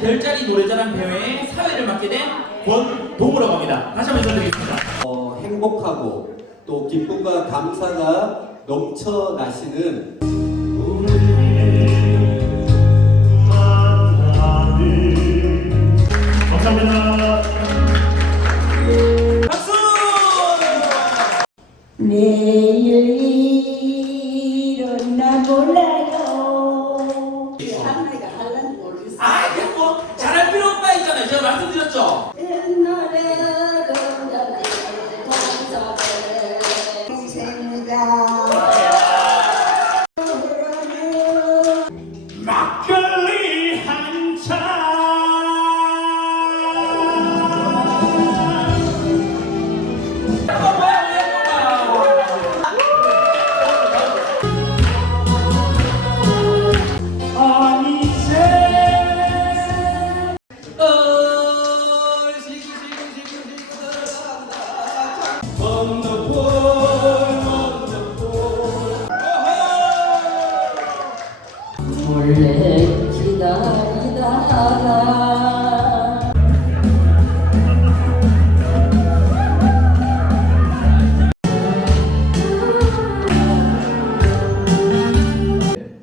별자리 노래자랑 대회의 사회를 맡게 된 권동우라고 합니다. 다시 한번 인사드리겠습니다. 어, 행복하고 또 기쁨과 감사가 넘쳐나시는 내일 일어나 몰라요. 할머니가 할란지 모르겠어. 아, 이게 뭐 잘할 필요 없다 했잖아요. 제가 말씀드렸죠. 옛날에 그녀들 동서들 생각. 막걸리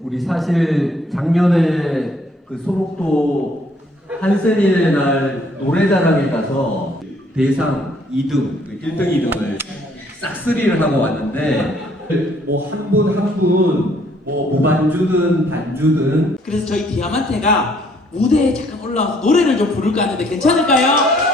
우리 사실 작년에 그 소록도 한센인의 날 노래자랑에 가서 대상 2등, 1등, 2등을 싹쓸이를 하고 왔는데 뭐 한 분 한 분뭐 무반주든 반주든 그래서 저희 디아마테가 무대에 잠깐 올라와서 노래를 좀 부를까 하는데 괜찮을까요?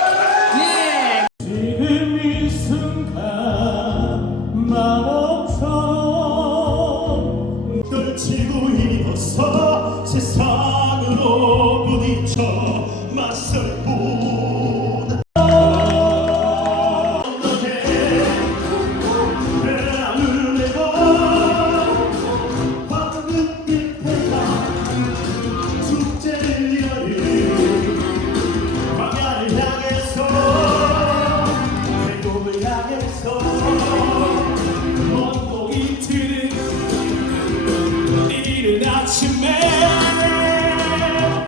아침에